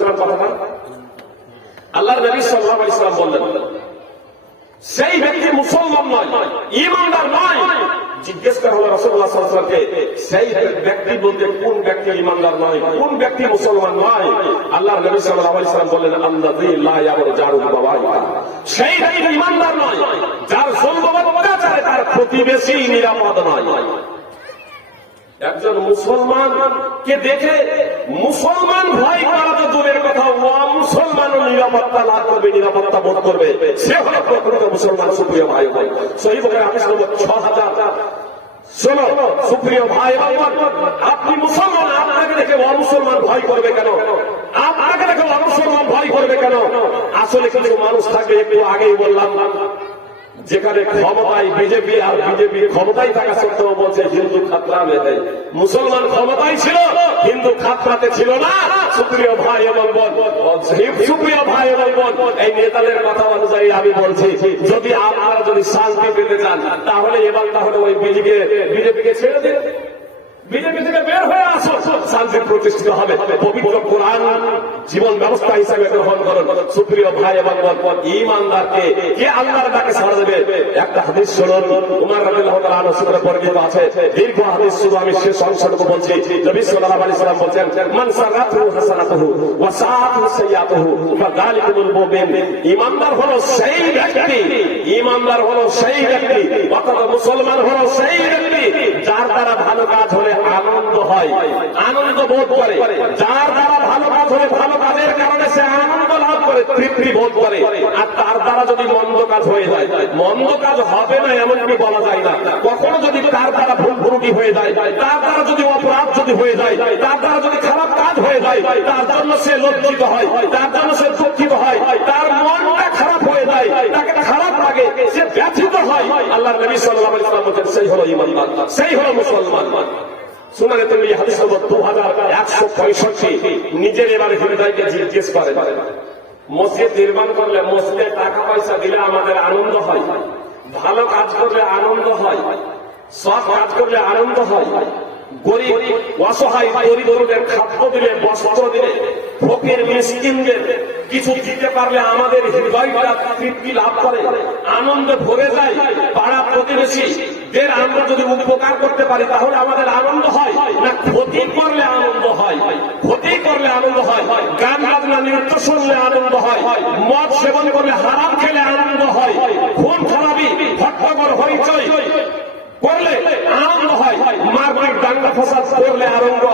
কথাটা আল্লাহর নবী সাল্লাল্লাহু আলাইহি ওয়াসাল্লাম বললেন, সেই ব্যক্তি মুসলমান নয়, ঈমানদার নয়। জিজ্ঞেস করা হলো রাসূলুল্লাহ সাল্লাল্লাহু আলাইহি ওয়াসাল্লামকে, সেই ব্যক্তি বলতে কোন ব্যক্তি ঈমানদার নয়, কোন ব্যক্তি মুসলমান নয়? আল্লাহর নবী সাল্লাল্লাহু আলাইহি ওয়াসাল্লাম বললেন, আল্লাযী লা ইয়ারজারু বাওয়াইকা, সেই ব্যক্তি ঈমানদার নয় যার জুলম অত্যাচারে তার প্রতিবেশী নিরাপদ নয়। একজন মুসলমানকে দেখে মুসলমান ভয় করা তো দূরের কথা, মুসলমানও নিরাপত্তা লাভ করবে, নিরাপত্তা বোধ করবে, সে হলো প্রকৃত মুসলমান। সুপ্রিয় ভাই বোন, সহিহ বুখারী হাদিস নম্বর 6016। সুপ্রিয় ভাই বোন, আপনি মুসলমান, আপনাকে দেখে অমুসলমান ভয় করবে কেন? আপনাকে দেখে অমুসলমান ভয় করবে কেন? আসলে কিছু মানুষ থাকে, একটু আগেই বললাম, যেখানে ক্ষমতায় বিজেপি, আর বিজেপি ক্ষমতায় থাকা সত্ত্বেও বলছে হিন্দু খাতরা মেতে। মুসলমান ক্ষমতায় ছিল, হিন্দু খাতরাতে ছিল না। সুপ্রিয় ভাই এবং বোন, সুপ্রিয় ভাই এবং বোন, এই নেতাদের কথা অনুযায়ী আমি বলছি, যদি আপনারা যদি শান্তি পেতে চান, তাহলে এবার তাহলে ওই বিজেপিকে ছেড়ে দিন, বিজেপি থেকে বের হয়ে আসো, শান্তি প্রতিষ্ঠিত হবে। পবিত্র কোরআন জীবন ব্যবস্থা হিসাবে গ্রহণ করুন। সুপ্রিয় ভাই এবং বোন, ঈমানদারকে কে আল্লাহর ডাকে সাড়া দেবে? একটা হাদিস শুনুন, উমর রাদিয়াল্লাহু তাআলা আনহু সূত্রে বর্ণিত আছে, দীর্ঘ হাদিস, শুধু আমি শেষ অংশটুকু বলছি। নবী সাল্লাল্লাহু আলাইহি ওয়াসাল্লাম বলেন, মান সারাতুহু হাসানাতুহু ওয়া সাআতুহু সাইয়্যাতুহু ফাযালিকুল মুমিন। ঈমানদার হলো সেই ব্যক্তি, ঈমানদার হলো সেই ব্যক্তি, অর্থাৎ মুসলমান হলো সেই ব্যক্তি যার দ্বারা ভালো কাজ হলে আনন্দ হয়, আনন্দ বোধ করে, যার দ্বারা ভালো কাজ হলে ভালো কাজের কারণে সে আনন্দ লাভ করে, তৃপ্তি বোধ করে। আর তার দ্বারা যদি মন্দ কাজ হয়ে যায়, মন্দ কাজ হবে না এমনকি বলা যায় না। কখনো যদি তার দ্বারা ভুল ভ্রুটি হয়ে যায়, তার দ্বারা যদি অপরাধ যদি হয়ে যায়, তার দ্বারা যদি খারাপ কাজ হয়ে যায়, তার জন্য সে লজ্জিত হয়, তার জন্য সে দুঃখিত হয়, তার মনটা খারাপ হয়ে যায়, তাকে খারাপ লাগে, সে ব্যথিত হয়। আল্লাহর নবী সাল্লাল্লাহু আলাইহি ওয়াসাল্লাম বলেন, সেই হলো ঈমানদার, সেই হলো মুসলমান। শুনানে তুমি হাদিস নম্বর 2165। নিজের এবারে হৃদয়কে জিজ্ঞেস করে, মসজিদ নির্মাণ করলে, মসজিদে টাকা পয়সা দিলে আমাদের আনন্দ হয়, ভালো কাজ করলে আনন্দ হয়, সৎ কাজ করলে আনন্দ হয়, গরিব অসহায় দরিদ্রদের খাদ্য দিলে, বস্ত্র দিলে, ফকির মিসকিনদের কিছু দিতে পারলে আমাদের হৃদয়টা তৃপ্তি লাভ করে, আনন্দে ভরে যায়। পাড়া প্রতিবেশীদের আমরা যদি উপকার করতে পারি তাহলে আমাদের আনন্দ হয় না? ক্ষতি করলে আনন্দ হয়, ক্ষতি করলে আনন্দ হয়, গান বাজনা নৃত্য শুনলে আনন্দ হয়, মদ সেবন করলে, হারাম খেলে আনন্দ হয়, খুন খারাপি হট্টগোল হইচই করলে আনন্দ হয়, মারপিট দাঙ্গা ফাসাদ করলে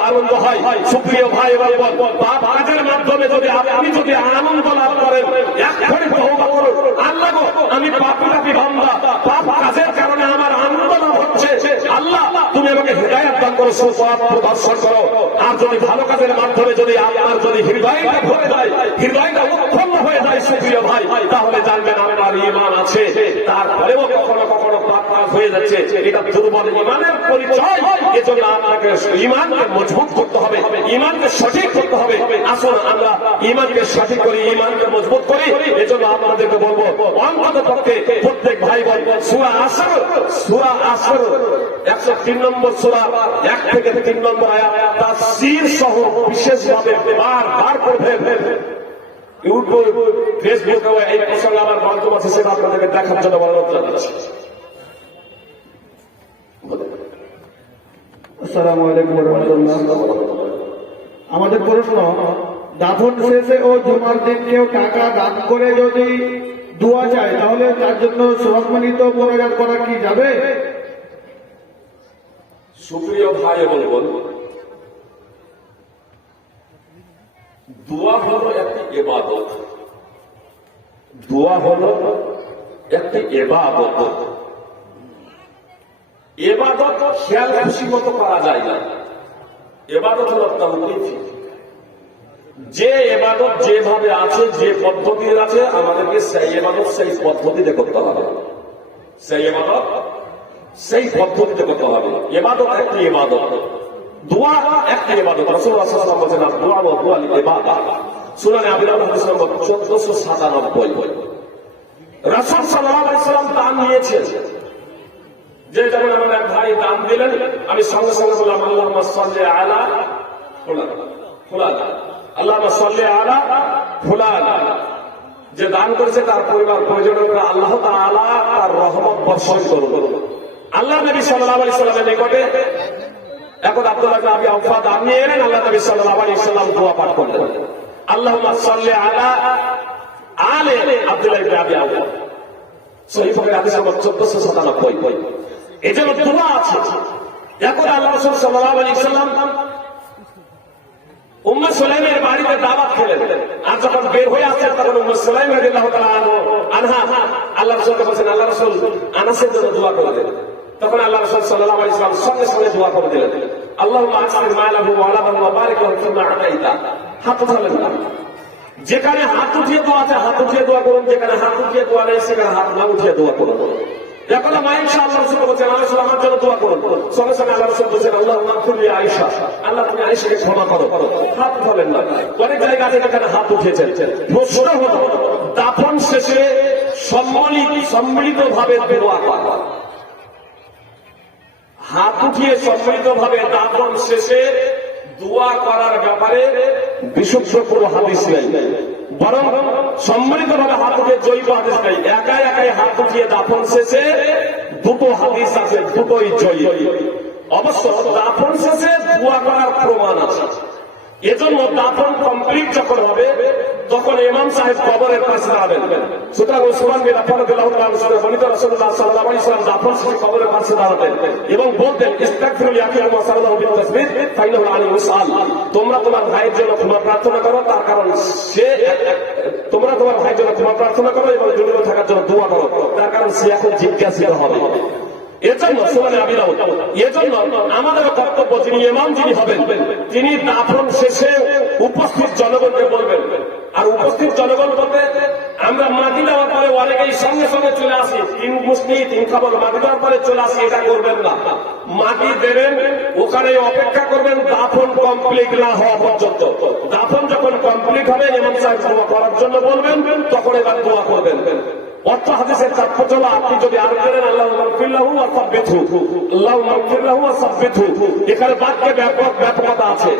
আনন্দ হয়। সুপ্রিয় ভাই এবং বোন, পাপ কাজের মাধ্যমে যদি আপনি যদি আনন্দ লাভ করেন, এক্ষুনি তওবা করুন, আল্লাহ গো আমি পাপী বান্দা, পাপ কাজের কারণে আমার আনন্দ লাভ হচ্ছে, আল্লাহ তুমি আমাকে হিদায়াত দান করো, সুপথ প্রদর্শন করো। আর যদি ভালো কাজের মাধ্যমে যদি আপনার যদি হৃদয়টা ভরে যায়, হৃদয়টা উৎপন্ন হয়ে যায়, সুপ্রিয় ভাই, তাহলে জানবেন আপনার ঈমান আছে। তারপরেও কখনো কখনো পাপ কাজ হয়ে যাচ্ছে, এটা দুর্বল ঈমানের পরিচয়। এজন্য আপনাকে ঈমানকে মজবুত করতে হবে, ঈমানকে সঠিক করতে হবে। আসুন আমরা ঈমানকে সঠিক করি, ঈমানকে মজবুত করি। এজন্য আপনাদেরকে বলবো, অন্তত পক্ষে প্রত্যেক ভাই বোন সূরা আসর 103 নম্বর সূরা 1 থেকে 3 নম্বর আয়াত তাফসীর সহ বিশেষভাবে বারবার পড়বেন। ইউটিউব, ফেসবুকে এই প্রসঙ্গে আমার বক্তব্য আছে, সেটা আপনাদেরকে দেখার জন্য অনুরোধ জানাচ্ছি। আসসালামু আলাইকুম ওয়া রাহমাতুল্লাহ। আমাদের প্রশ্ন, দাফন শেষে ও জুমার দিন কেউ টাকা দান করে যদি দোয়া চায়, তাহলে তার জন্য সম্মানিত মোনাজাত করা কি যাবে? সুপ্রিয় ভাই এবং বোন, দোয়া হলো একটি ইবাদত, দোয়া হলো একটি ইবাদত। ইবাদত খেয়াল খুশি মতো করা যায় না, ইবাদত হলো তাওকীফ। যে ইবাদত যেভাবে আছে, যে পদ্ধতি আছে, আমাদেরকে সেই ইবাদত সেই পদ্ধতিতে করতে হবে, সেই ইবাদত সেই পদ্ধতিতে করতে হবে। ইবাদত একটি ইবাদত, দোয়া একটি ইবাদত। রাসূলুল্লাহ সাল্লাল্লাহু আলাইহি ওয়াসাল্লাম বলেছেন, দোয়া ও দোয়া ইবাদত। সুনানে আবু দাউদ হাদিস নম্বর 1497। রাসূল সাল্লাল্লাহু আলাইহি ওয়াসাল্লাম দান নিয়েছেন, যে যেমন আমার এক ভাই দান দিলেন, আমি সঙ্গে সঙ্গে বললাম আল্লাহুম্মা সাল্লি আলা ফুলান ফুলান, আল্লাহুম্মা সাল্লি আলা ফুলান, যে দান করেছে তার পরিবার পরিজনের উপর আল্লাহ তাআলা তার রহমত বর্ষণ করুন। আল্লাহ নবী সাল্লাল্লাহু আলাইহি সাল্লামের নিকটে এখন আব্দুল্লাহ ইবনে আবি আওফা দান নিয়ে এলেন, আল্লাহ নবী সাল্লাল্লাহু আলাইহি সাল্লাম দোয়া পাঠ করলেন, আল্লাহুম্মা সাল্লি আলা আলে আব্দুল্লাহ ইবনে আবি আওফা। সহিহ বুখারী হাদিস নম্বর 1497। এই জন্য দোয়া আছে। এখন আল্লাহ রাসূল সাল্লাল্লাহু আলাইহি সাল্লাম উম্মে সুলাইমের বাড়িতে দাওয়াত খেলেন, আর যখন বের হয়ে আসছেন তখন উম্মে সুলাইম রাদিয়াল্লাহু তাআলা আনহা আল্লাহ রাসূলকে বলেন, আল্লাহ রাসূল আনাসের জন্য দোয়া করে দেন। তখন আল্লাহ রাসূল সাল্লাল্লাহু আলাইহি সাল্লাম সঙ্গে সঙ্গে দোয়া করে দিলেন, আল্লাহুম্মা আকসির মালাহু ওয়া লাহু ওয়া বারিক লাহু ফিমা আতাইতা। হাত উঠালেন না, যেখানে হাত উঠিয়ে দোয়া আছে হাত উঠিয়ে দোয়া করুন, যেখানে হাত উঠিয়ে দোয়া নেই সেখানে হাত না উঠিয়ে দোয়া করুন। এখন আয়েশা আল্লাহ রাসূল বলেছেন, আল্লাহ রাসূল আমার জন্য দোয়া করুন। সঙ্গে সঙ্গে আল্লাহ রাসূল বলেছেন, আল্লাহুম্মা কুল্লি আয়েশা, আল্লাহ তুমি আয়েশাকে ক্ষমা করো। হাত উঠালেন না। অনেক জায়গা আছে যেখানে হাত উঠেছেন। প্রশ্ন হলো, দাফন শেষে সম্মিলিত ভাবে দোয়া করা, হাত উঠিয়ে সম্মিলিত ভাবে দাফন শেষে দোয়া করার ব্যাপারে বিশুদ্ধ কোনো হাদিস নেই, বরং সম্মিলিত ভাবে হাত উঠিয়ে জৈব হাদিস নেই। একাই একাই হাত উঠিয়ে দাফন শেষে দুটো হাদিস আছে, দুটোই জয়ী। অবশ্য দাফন শেষে দোয়া করার প্রমাণ আছে। এজন্য দাফন কমপ্লিট যখন হবে তখন ইমাম সাহেব কবরের পাশে দাঁড়াবেন। সুতরাং উসমান বিন আফফান রাদিয়াল্লাহু তাআলা আনহু বর্ণিত রাসূলুল্লাহ সাল্লাল্লাহু আলাইহি ওয়াসাল্লাম দাফন শেষে কবরের পাশে দাঁড়াতেন এবং বলতেন, ইস্তাগফিরু লিআখিকুম ওয়া সাল্লাল্লাহু বিল তাসবিহ ফাইনাহু আলাইহি ওয়াসাল। তোমরা তোমার ভাইয়ের জন্য ক্ষমা প্রার্থনা করো, তার কারণ সে তোমরা তোমার ভাইয়ের জন্য ক্ষমা প্রার্থনা করো এবং জুনুব থাকার জন্য দোয়া করো, তার কারণ সে এখন জিজ্ঞাসিত হবে। এজন্য সুনানে আবি দাউদ, এজন্য আমাদের কর্তব্য, যিনি ইমাম যিনি হবেন তিনি দাফন শেষে উপস্থিত জনগণকে বলবেন। আর উপস্থিত জনগণ বলতে আমরা মাটি দেওয়ার পরে অনেকেই সঙ্গে সঙ্গে চলে আসি, তিন মুষ্টি তিন খাবার মাটি দেওয়ার পরে চলে আসি, এটা করবেন না। মাটি দেবেন, ওখানে অপেক্ষা করবেন দাফন কমপ্লিট না হওয়া পর্যন্ত। দাফন যখন কমপ্লিট হবে ইমাম সাহেব দোয়া করার জন্য বলবেন, তখন এবার দোয়া করবেন। অর্থ হাদিসের তাৎপর্য হলো, আপনি যদি আর করেন আল্লাহুম্মা মাগফিরলাহু ওয়া সাব্বিতহু, আল্লাহুম্মা মাগফিরলাহু ওয়া সাব্বিতহু, এখানে বাক্যে ব্যাপকতা আছে।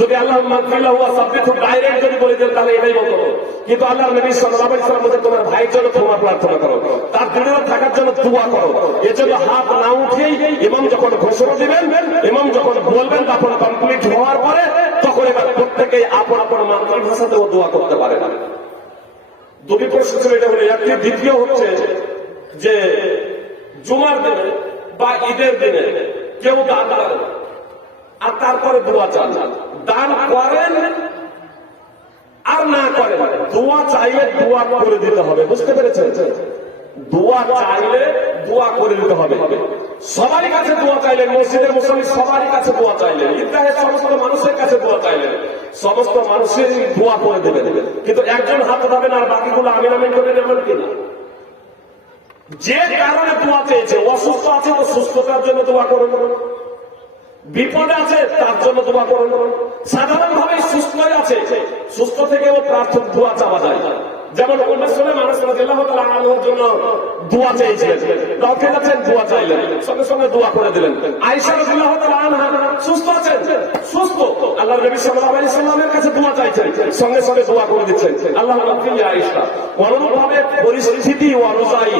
যদি আল্লাহুম্মা মাগফিরলাহু ওয়া সাব্বিতহু ডাইরেক্ট যদি বলে দেন তাহলে এটাই বলতো। কিন্তু আল্লাহর নবী সাল্লাল্লাহু আলাইহি ওয়াসাল্লাম বলেন, তোমার ভাইয়ের জন্য ক্ষমা প্রার্থনা করো, তার দৃঢ় থাকার জন্য দোয়া করো। এজন্য হাত না উঠেই ইমাম যখন ঘোষণা দিবেন, ইমাম যখন বলবেন দাফন কমপ্লিট হওয়ার পরে, তখন এবার প্রত্যেকেই আপন আপন মাতৃভাষাতেও দোয়া করতে পারে। দুটি প্রশ্ন ছিল, এটা হলো একটি। দ্বিতীয় হচ্ছে যে জুমার দিনে বা ঈদের দিনে কেউ দান করেন আর তারপরে দোয়া চান, দান করেন আর না করেন, দোয়া চাইলে দোয়া করে দিতে হবে। বুঝতে পেরেছেন? দোয়া চাইলে দোয়া করে দিতে হবে। সবারই কাছে দোয়া চাইলেন, মসজিদের মুসল্লি সবারই কাছে দোয়া চাইলেন, ঈদগাহের সমস্ত মানুষের কাছে দোয়া চাইলেন, সমস্ত মানুষের দোয়া করে দেবেন। কিন্তু একজন হাত উঠাবেন আর বাকিগুলো আমিন আমিন করে নেবেন কিনা? যে কারণে দোয়া চেয়েছে, অসুস্থ আছে তো সুস্থতার জন্য দোয়া করুন, বিপদে আছে তার জন্য দোয়া করুন। সাধারণভাবে সুস্থ আছে, সুস্থ থেকেও প্রার্থনা দোয়া চাওয়া যায়। যেমন উম্মে সুলাইম রাদিয়াল্লাহু তাআলা আনহার জন্য দোয়া চেয়েছিলেন, কাউকে যাচ্ছেন দোয়া চাইলেন, সঙ্গে সঙ্গে দোয়া করে দিলেন। আয়েশা রাদিয়াল্লাহু তাআলা আনহা সুস্থ আছেন, সুস্থ, আল্লাহর নবী সাল্লাল্লাহু আলাইহি সাল্লামের কাছে দোয়া চাইছেন, সঙ্গে সঙ্গে দোয়া করে দিচ্ছেন, আল্লাহুম্মা মাগফির লি আয়েশা। অনুরূপভাবে পরিস্থিতি অনুযায়ী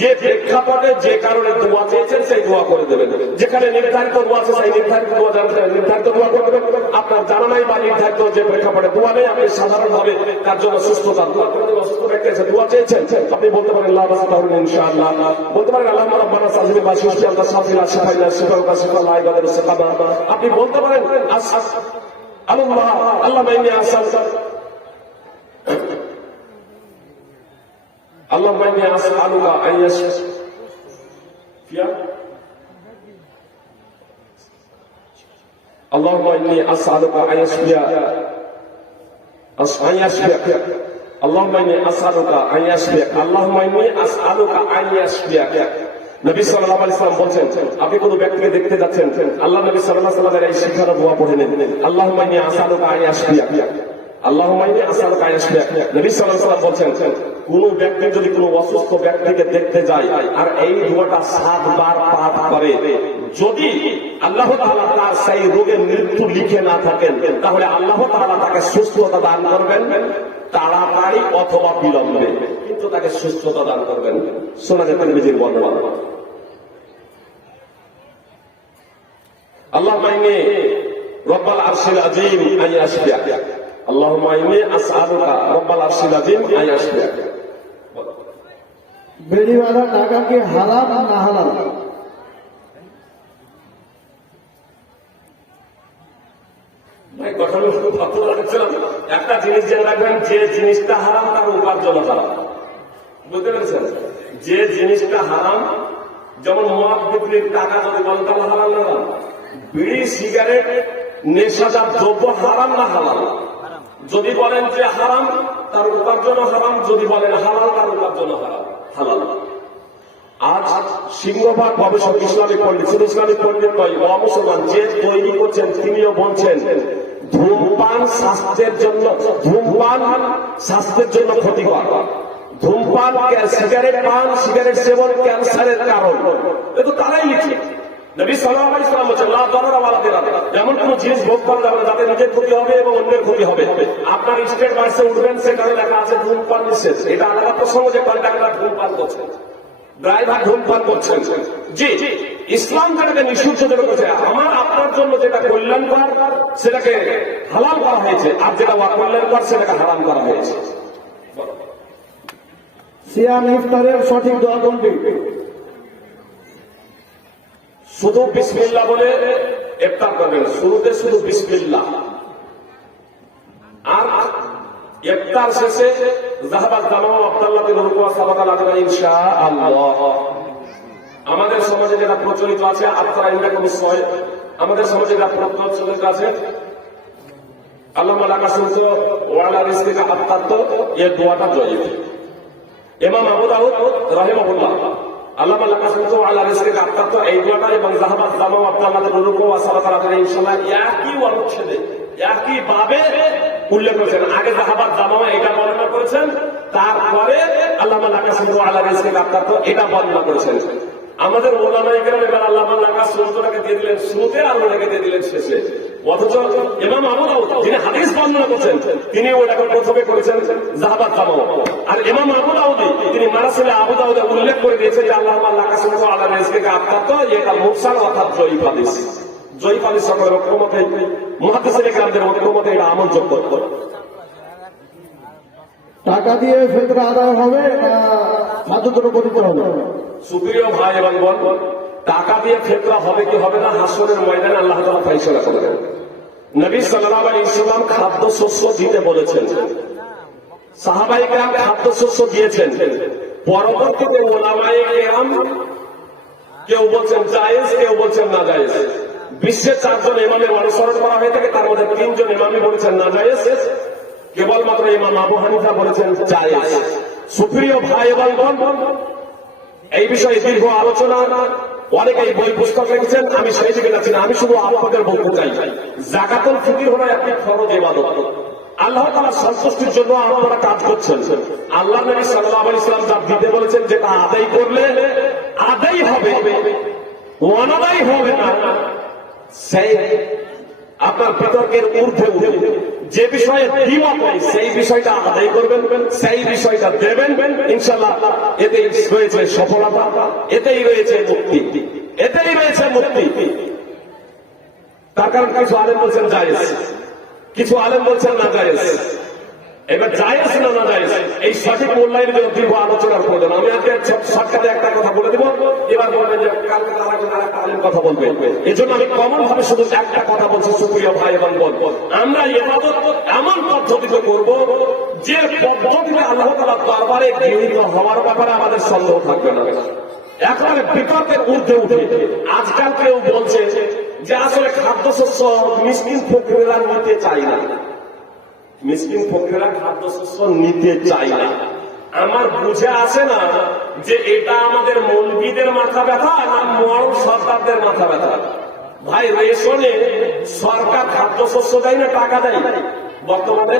যে প্রেক্ষাপটে যে কারণে দোয়া চেয়েছেন সেই দোয়া করে দেবেন। যেখানে নির্ধারিত দোয়া আছে সেই নির্ধারিত দোয়া জানতে নির্ধারিত দোয়া করে দেবেন। আপনার জানা নাই বা নির্ধারিত যে প্রেক্ষাপটে দোয়া নেই, আপনি সাধারণভাবে তার জন্য সুস্থতা দোয়া করে দেবেন। অসুস্থ ব্যক্তি এসে দোয়া চেয়েছেন, আপনি বলতে পারেন আল্লাহ বাসতাহু ইনশাআল্লাহ, বলতে পারেন আল্লাহুম্মা রাব্বানা সাল্লি মা শিফি আনতা সাফিলা শিফাইলা শিফাউকা শিফা লা ইবাদার সাকাবা, আপনি বলতে পারেন আল্লাহ আল্লাহুম্মা ইন্নী আসআলুকা اللهم إني أسألك أن يشفيك اللهم إني أسألك أن يشفيك اللهم إني أسألك أن يشفيك اللهم إني أسألك أن يشفيك। নবী সাল্লাল্লাহু আলাইহি ওয়াসাল্লাম বলেন, আপনি কোন ব্যক্তিকে দেখতে যাচ্ছেন, আল্লাহ নবী সাল্লাল্লাহু আলাইহি ওয়াসাল্লামের এই শিক্ষার দোয়া পড়ে নেন, আল্লাহুম্মা ইন্নী আসআলুকা আন ইয়াশফিয়াক, আল্লাহুম্মা ইন্নী আসআলুকা আন ইয়াশফিয়াক। নবী সাল্লাল্লাহু আলাইহি ওয়াসাল্লাম বলেন, কোন ব্যক্তি যদি কোনো অসুস্থ ব্যক্তিকে দেখতে যায় আর এই দোয়াটা 7 বার পাঠ করে, যদি আল্লাহ তাআলা তার সেই রোগের মৃত্যু লিখে না থাকেন, তাহলে আল্লাহ তাআলা তাকে সুস্থতা দান করবেন, তাড়াতাড়ি অথবা বিলম্বে, কিন্তু তাকে সুস্থতা দান করবেন। শোনা যায় নবীজির বর্ণনা, আল্লাহুম্মা ইন্নী রব্বাল আরশিল আযীম আন ইয়াশফিয়াক, আল্লাহুম্মা ইন্নী আসআলুকা রব্বাল আরশিল আযীম আন ইয়াশফিয়াক। বেড়ি বাঁধা টাকা কি হালাল না হালাল? একটা জিনিস জেনে রাখবেন, যে জিনিসটা হারাম তার উপার্জন হারাম। বুঝতে পেরেছেন? যে জিনিসটা হারাম, যেমন মদ বিক্রির টাকা যদি বলেন তাহলে হারাম না হারাম? বিড়ি সিগারেট নেশাজাত দ্রব্য হারাম না হালাল? যদি বলেন যে হারাম তার উপার্জন হারাম, যদি বলেন হালাল তার উপার্জন হারাম হালাল। আজ সিংহভাগ গবেষক ইসলামিক পণ্ডিত, শুধু ইসলামিক পণ্ডিত নয়, অমুসলমান যে তৈরি করছেন তিনিও বলছেন ধূমপান স্বাস্থ্যের জন্য, ধূমপান স্বাস্থ্যের জন্য ক্ষতিকর। ধূমপান, সিগারেট পান, সিগারেট সেবন ক্যান্সারের কারণ, কিন্তু তারাই লিখে। নবী সাল্লাল্লাহু আলাইহি ওয়াসাল্লাম বলেছেন লা দারারা ওয়ালা দিরার, এমন কোন জিনিস ভোগ করা যাবে না যাতে নিজের ক্ষতি হবে এবং অন্যের ক্ষতি হবে। আপনার স্টেট বাসে উঠবেন, সেখানে লেখা আছে ধূমপান নিষেধ। এটা আলাদা প্রসঙ্গ যে কন্ডাক্টর ধূমপান করছেন, ড্রাইভার ধূমপান করছেন। জি, ইসলাম যেটাকে নিষিদ্ধ করেছে, আমার আপনার জন্য যেটা কল্যাণকর সেটাকে হালাল করা হয়েছে, আর যেটা অকল্যাণকর সেটাকে হারাম করা হয়েছে। সিয়াম ইফতারের সঠিক দোয়া কোনটি? শুধু বিসমিল্লাহ বলে ইফতার করবেন, শুরুতে শুধু বিসমিল্লাহ, আর ইফতার শেষে যাহাবাত জামা আব্দুল্লাহ রুকু সাবাকাল আজরা ইনশাআল্লাহ। আমাদের সমাজে যেটা প্রচলিত আছে, আপনারা ইন্দাকুম সয়, আমাদের সমাজে যেটা প্রচলিত আছে আল্লাহুম্মা লাকা সুমতু ওয়া আলা রিজকিকা আফতারতু, এই দোয়াটা জয়ীফ। ইমাম আবু দাউদ রাহিমাহুল্লাহ আল্লাহুম্মা লাকা সুমতু ওয়া আলা রিজকিকা আফতারতু, এই দোয়াটা এবং যাহাবাত জামা আব্দুল্লাহ রুকু সাবাকাল আজরা ইনশাআল্লাহ একই অনুচ্ছেদে একই ভাবে উল্লেখ করেছেন। আগে যাহাবাত জামা এটা বর্ণনা করেছেন, তারপরে আল্লাহুম্মা লাকা সুমতু ওয়া আলা রিজকিকা আফতারতু এটা বর্ণনা করেছেন। আমাদের ওলামায়ে কেরাম এবার আল্লাহুম্মা লাকা সুমতুটাকে দিয়ে দিলেন শুরুতে আর ওটাকে দিয়ে দিলেন শেষে। অথচ ইমাম আবু দাউদ যিনি হাদিস বর্ণনা করছেন তিনি ওটাকে প্রথমে করেছেন যাহাবাত জামা, আর ইমাম আবু দাউদ তিনি মারাসিলে আবু দাউদে উল্লেখ করে দিয়েছেন যে আল্লাহুম্মা লাকা সুমতু ওয়া আলা রিজকিকা আফতারতু, এটা মুরসাল অর্থাৎ জয়ীফ হাদিস। জয়ীফ হাদিস সকলের ঐক্যমতে, মুহাদ্দিসিনে কেরামদের ঐক্যমতে এটা আমলযোগ্য। টাকা দিয়ে ফিতরা আদায় হবে না মাদুদের উপর দিতে হবে? সুপ্রিয় ভাই এবং বোন, টাকা দিয়ে ফিতরা হবে কি হবে না হাসরের ময়দানে আল্লাহ তাআলা ফয়সালা করবেন। নবী সাল্লাল্লাহু আলাইহি ওয়াসাল্লাম খাদ্যশস্য দিতে বলেছেন, সাহাবায়ে কেরাম খাদ্যশস্য দিয়েছেন। পরবর্তীতে উলামায়ে কেরাম কেউ বলছেন জায়েজ, কেউ বলছেন না জায়েজ। বিশ্বের 4 জন ইমামের অনুসরণ করা হয়ে থাকে, তার মধ্যে 3 জন ইমামই বলেছেন না জায়েজ, কেবলমাত্র ইমাম আবু হানিফা বলেছেন জায়েজ। সুপ্রিয় ভাই এবং বোন, এই বিষয়ে দীর্ঘ আলোচনা, অনেকেই বই পুস্তক লিখেছেন, আমি সেই দিকে যাচ্ছি না। আমি শুধু আপনাদের বলতে চাই, যাকাতুল ফিতর হলো একটি ফরজ ইবাদত। আল্লাহ তাআলার সন্তুষ্টির জন্য আপনারা কাজ করছেন। আল্লাহ নবী সাল্লাল্লাহু আলাইহি ওয়াসাল্লাম যা দিতে বলেছেন, যেটা আদায় করলে আদায় হবে, অনাদায় হবে না, সেই আপনার বিতর্কের ঊর্ধ্বে উঠে যে বিষয়ে দ্বিমত নেই সেই বিষয়টা আদায় করবেন, সেই বিষয়টা দেবেন, ইনশাআল্লাহ এতেই রয়েছে সফলতা, এতেই রয়েছে মুক্তি, এতেই রয়েছে মুক্তি। তার কারণ কিছু আলেম বলছেন জায়েজ, কিছু আলেম বলছেন না জায়েজ। এবার জায়েজ না না জায়েজ এই সঠিক মূল্যায়নের জন্য দীর্ঘ আলোচনার প্রয়োজন। আমি আজকে শর্টকাটে একটা কথা বলে দিব, এবার বলবেন যে কালকে তারা আরেকটা আলেম কথা বলবে। এই জন্য আমি কমন ভাবে শুধু একটা কথা বলছি, সুপ্রিয় ভাই এবং বোন, আমরা ইবাদত এমন পদ্ধতিতে করব যে পদ্ধতিতে আল্লাহ তাআলার দরবারে গৃহীত হওয়ার ব্যাপারে আমাদের সন্দেহ থাকবে না। একেবারে বিতর্কের ঊর্ধ্বে উঠে আজকাল কেউ বলছে যে আসলে খাদ্যশস্য মিসকিন ফকিররা নিতে চায় না, মিসকিন ফকিররা খাদ্যশস্য নিতে চায় না। আমার বুঝে আসে না যে এটা আমাদের মৌলবীদের মাথা ব্যথা না মরণ সরকারদের মাথা ব্যথা। ভাই, রেশনে সরকার খাদ্যশস্য দেয় না টাকা দেয়? বর্তমানে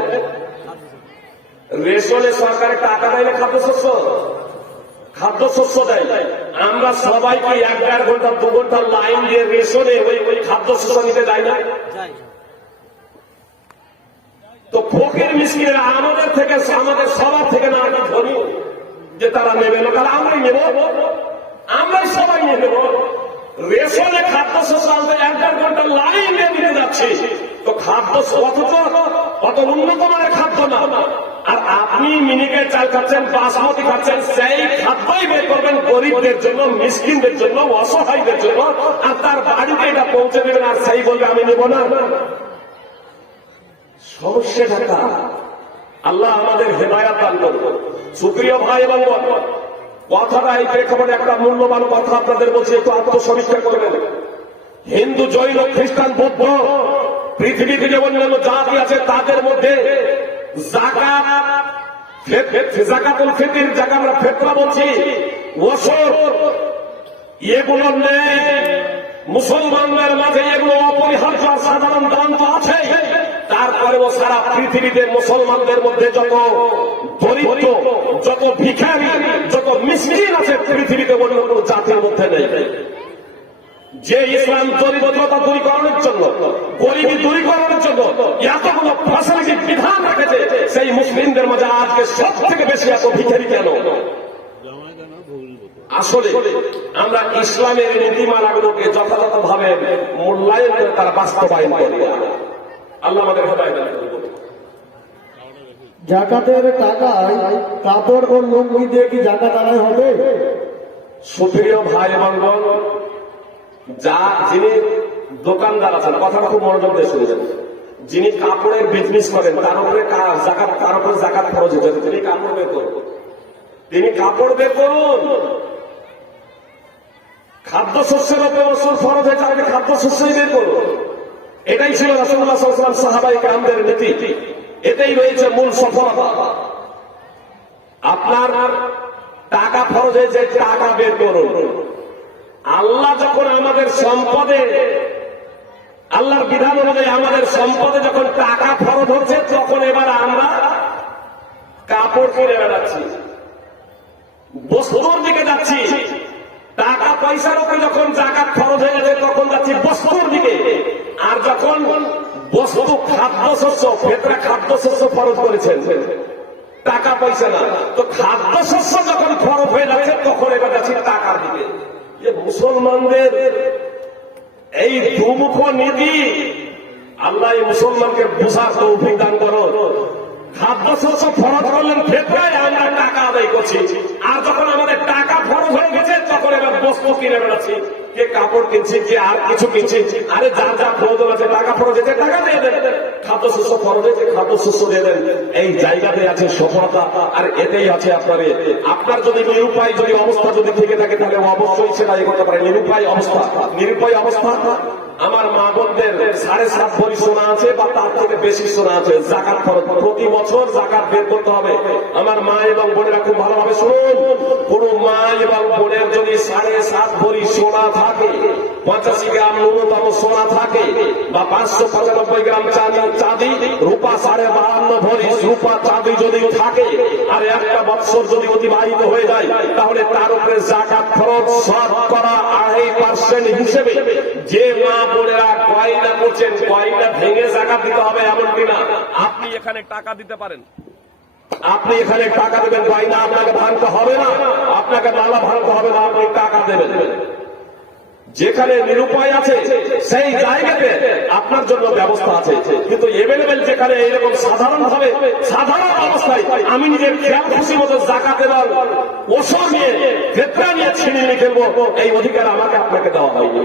রেশনে সরকারের টাকা দেয় না খাদ্যশস্য? খাদ্যশস্য দেয়। আমরা সবাইকে 1-1.5 ঘন্টা 2 ঘন্টা লাইন দিয়ে রেশনে ওই খাদ্যশস্য নিতে যাই না? তো ফকির মিসকিনেরা আমাদের থেকে, আমাদের সবার থেকে না কি ধনী যে তারা নেবে না? তারা আমরাই নেব, আমরাই সবাই নিয়ে নেব। রেশনে খাদ্যশস্য আনতে 1-1.5 ঘন্টা লাইন দিয়ে নিতে যাচ্ছি, তো খাদ্য অথচ অত উন্নত মানের খাদ্য না। আর আপনি মিনিকেট চাল খাচ্ছেন, বাসমতি খাচ্ছেন, সেই খাদ্যই বের করবেন গরিবদের জন্য, মিসকিনদের জন্য, অসহায়দের জন্য, আর তার বাড়িতে এটা পৌঁছে দেবেন, আর সেই বলবে আমি নেব না। সমস্যা ঢাকা। আল্লাহ আমাদের হেদায়াত দান করুন। সুপ্রিয় ভাই এবং বোন, কথাটা এই প্রেক্ষাপটে একটা মূল্যবান কথা আপনাদের বলছি, একটু আত্মসমীক্ষা করবেন। হিন্দু, জৈন, খ্রিস্টান, বৌদ্ধ, পৃথিবীতে যে অন্যান্য জাতি আছে তাদের মধ্যে জাকাতুল ফিতর, যাকে আমরা ফিতরা বলছি, ওসর, এগুলো নেই। মুসলমানদের মাঝে এগুলো অপরিহার্য সাধারণ দান তো আছে, তারপরেও সারা পৃথিবীতে মুসলমানদের মধ্যে যত দরিদ্র, যত ভিখারি, যত মিসকিন আছে পৃথিবীতে অন্য কোন জাতির মধ্যে নেই। যে ইসলাম দরিদ্রতা দূরীকরণের জন্য, গরিবী দূরীকরণের জন্য এতগুলো ফ্যাসিলিটি বিধান রেখেছে, সেই মুসলিমদের মাঝে আজকে সব থেকে বেশি এত ভিখারি কেন? আসলে আমরা ইসলামের নীতিমালাগুলোকে যথাযথভাবে মূল্যায়ন করে তারা বাস্তবায়ন করি। আল্লাহ আমাদের হেদায়েত দান করুন। জাকাতের টাকায় কাপড় ও লুঙ্গি দিয়ে কি জাকাত আদায় হবে? সুপ্রিয় ভাই এবং বোন, যিনি দোকানদার আছেন, কথাটা খুব মনোযোগ দিয়ে শুনছেন, যিনি কাপড়ের বিজনেস করেন তার উপরে জাকাত, তার উপরে জাকাত খরচ হচ্ছে, তিনি কাপড় বের করুন, তিনি কাপড় বের করুন। খাদ্যশস্যের উপরে ওসর খরচ হয়েছে, আপনি খাদ্যশস্যই বের করুন। এটাই ছিল রাসূলুল্লাহ সাল্লাল্লাহু আলাইহি ওয়াসাল্লাম সাহাবায়ে কেরামদের নীতি। এটাই রয়েছে মূল সফলতা। আপনার টাকা খরচ হয়েছে, টাকা বের করুন। আল্লাহ যখন আমাদের সম্পদে, আল্লাহর বিধান অনুযায়ী আমাদের সম্পদে যখন টাকা খরচ হচ্ছে, তখন এবার আমরা কাপড় কিনে বেড়াচ্ছি, বস্তুর দিকে যাচ্ছি। টাকা পয়সার উপরে যখন জাকাত খরচ হয়ে যাচ্ছে, তখন যাচ্ছি বস্তুর দিকে। আর যখন বস্তু, খাদ্যশস্য, ফিতরা খাদ্যশস্য খরচ করেছেন, টাকা পয়সা না, তো খাদ্যশস্য যখন খরচ হয়ে যাচ্ছে, তখন এবার যাচ্ছি টাকার দিকে। মুসলমানদের এই দুমুখ নীতি, আল্লাহ এই মুসলমানকে বোঝার তৌফিক দান করো। খাদ্যশস্য খরচ করলেন ফিতরায়, আমরা টাকা আদায় করছি। আর যখন আমাদের টাকা খরচ হয়ে গেছে, তখন এবার বস্তু কিনে বেড়াচ্ছি, কে কাপড় কিনছি, কে আর কিছু কিনছি। আরে যার যা প্রয়োজন আছে, টাকা খরচ হয়েছে, টাকা দিয়ে দেন। খাদ্যশস্য খরচ হয়েছে, খাদ্যশস্য দিয়ে দেন। এই জায়গাতে আছে সফলতা, আর এতেই আছে আপনার যদি নিরুপায় যদি অবস্থা যদি থেকে থাকে, তাহলে অবশ্যই সেটা করতে পারে। নিরুপায় অবস্থা, নিরুপায় অবস্থা। আমার মা বোনদের 7.5 ভরি সোনা আছে বা তার থেকে বেশি সোনা আছে, জাকাত খরচ প্রতি বছর জাকাত বের করতে হবে। আমার মা এবং বোনেরা খুব ভালোভাবে শুনুন, কোন মা এবং বোনের যদি 7.5 ভরি সোনা থাকে, 85 গ্রাম ন্যূনতম সোনা থাকে, বা 595 গ্রাম চাঁদি, রূপা 52.5 ভরি রূপা চাঁদি যদি থাকে, আর একটা বছর যদি অতিবাহিত হয়ে যায়, তাহলে তার উপরে জাকাত খরচ শতকরা 2.5% হিসেবে যে মা বোনেরা গয়না করছেন, গয়না ভেঙে জাকাত দিতে হবে এমন কিনা? আপনি এখানে টাকা দিতে পারেন, আপনি এখানে টাকা দেবেন, গয়না আপনাকে ভাঙতে হবে না, আপনাকে মালা ভাঙতে হবে না, আপনি টাকা দেবেন। যেখানে নিরুপায় আছে সেই জায়গাতে আপনার জন্য ব্যবস্থা আছে, কিন্তু এভেলেবেল যেখানে এইরকম সাধারণভাবে, সাধারণ অবস্থায় আমি নিজের খেয়াল খুশি মতো জাকাত এবং ওসর নিয়ে, ফিতরা নিয়ে ছিনিয়ে খেলবো, এই অধিকার আমাকে আপনাকে দেওয়া হয়নি।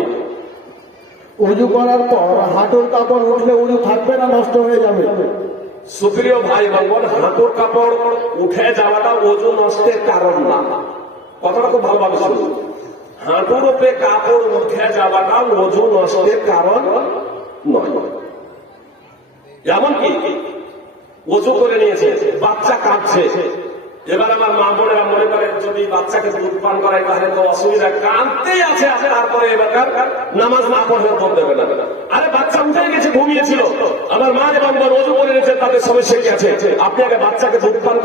উজু করার পর হাঁটুর কাপড় উঠলে উজু থাকবে না নষ্ট হয়ে যাবে? সুপ্রিয় ভাই বোন, হাঁটুর কাপড় উঠে যাওয়াটা ওজু নষ্টের কারণ না। কথাটা খুব ভালোভাবে শুনুন। হাঁটুর উপরে কাপড় উঠে যাওয়াটা ওজু নষ্টের কারণ নয়। এমনকি ওজু করে নিয়েছে, বাচ্চা কাঁদছে, এবার আমার মা বোনেরা মনে করে যদি বাচ্চাকে দুধ পান করাই তাহলে তো অসুবিধা, কাঁদতেই আছে, তারপরে এবার নামাজ না পড়লে দোষ দেবে না। আরে বাচ্চা উঠে গেছে, ঘুমিয়েছিল, আমার মা এবং বোন ওজু করে নিয়েছে, তাদের সমস্যা কি আছে? আপনি আগে বাচ্চাকে দুধ পান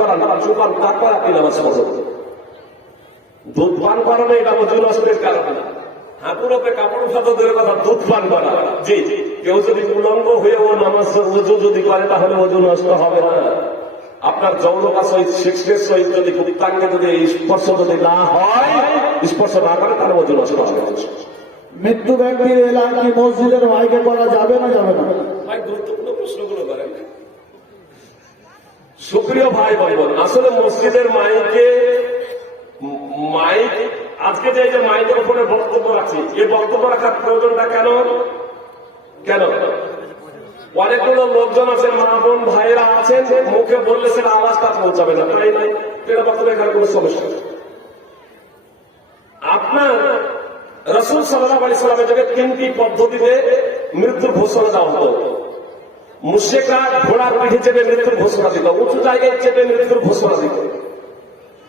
পান, তারপর আপনি নামাজ পড়েন। দুধ পান করানো এটা ওজু নষ্টের কারণ না। হাঁটুরোপে কাপড় ফাঁতো দূরের কথা, দুধ পান করা, জি কেউ যদি উলঙ্গ হয়ে ও নামাজ ওজু যদি করে তাহলে ওজু নষ্ট হবে না। আপনার যৌনতা সহিত সেক্সের সহিত যদি গুপ্তাঙ্গে যদি স্পর্শ যদি না হয়, স্পর্শ না করে তাহলে ওজু নষ্ট হবে। মৃত্যু ব্যক্তির এলান কি মসজিদের মাইকে করা যাবে না যাবে না? ভাই গুরুত্বপূর্ণ প্রশ্নগুলো করেন। সুপ্রিয় ভাই বোন, আসলে মসজিদের মাইকে মাইক আজকে যে মাইকের উপরে বক্তব্য রাখছি, এই বক্তব্য রাখার প্রয়োজনটা কেন? কেন অনেকগুলো লোকজন আছেন, মা বোন ভাইয়েরা আছেন, মুখে বললে সেটা আওয়াজটা পৌঁছাবে না, তাই নাই? এটা বক্তব্য এখানে কোনো সমস্যা নেই। আপনার রাসূল সাল্লাল্লাহু আলাইহি সাল্লামের যুগে 3টি পদ্ধতিতে মৃত্যুর ঘোষণা দেওয়া হতো। মুশরিকরা ঘোড়ার পিঠে চেপে মৃত্যুর ঘোষণা দিত, উঁচু জায়গায় চেপে মৃত্যুর ঘোষণা দিত।